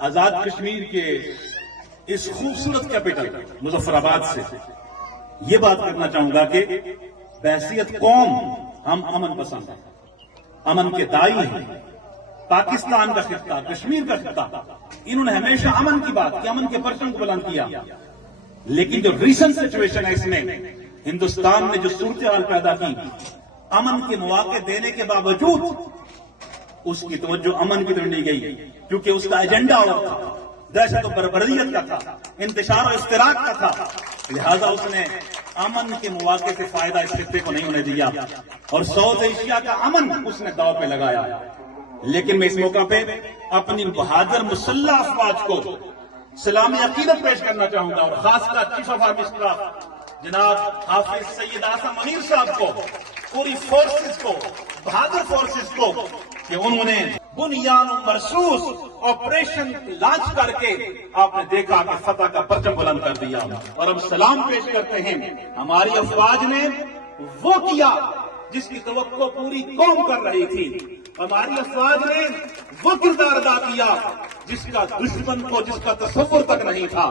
آزاد کشمیر کے اس خوبصورت کیپٹل مظفر آباد سے یہ بات کرنا چاہوں گا کہ بحیثیت قوم ہم امن پسند ہیں، امن کے دائی ہیں۔ پاکستان کا خطہ، کشمیر کا خطہ، انہوں نے ہمیشہ امن کی بات کی، امن کے پرچم کو بلند کیا، لیکن جو ریسنٹ سچویشن ہے اس میں ہندوستان نے جو صورتحال پیدا کی، امن کے مواقع دینے کے باوجود اس کی توجہ امن کی طرف نہیں گئی، کیونکہ اس کا ایجنڈا اور تھا، دہشت و بربریت کا تھا، انتشار و اشتراک کا تھا، لہذا اس نے امن کے مواقع سے فائدہ اس خطے کو نہیں ہونے دیا اور ساؤتھ ایشیا کا امن اس نے داؤ پہ لگایا۔ لیکن میں اس موقع پہ اپنی بہادر مسلح افواج کو سلامی عقیدت پیش کرنا چاہوں گا، اور خاص کر چیف آف آرمی اسٹاف جناب حافظ سید اعظم منیر صاحب کو، پوری فورسز کو، بہادر فورسز کو، کہ انہوں نے بنیان مرصوص آپریشن لانچ کر کے آپ نے دیکھا کہ فتح کا پرچم بلند کر دیا، اور ہم سلام پیش کرتے ہیں ہماری افواج نے وہ کیا جس کی توقع پوری قوم کر رہی تھی، ہماری افواج نے وہ کردار ادا کیا جس کا دشمن کو، جس کا تصور تک نہیں تھا۔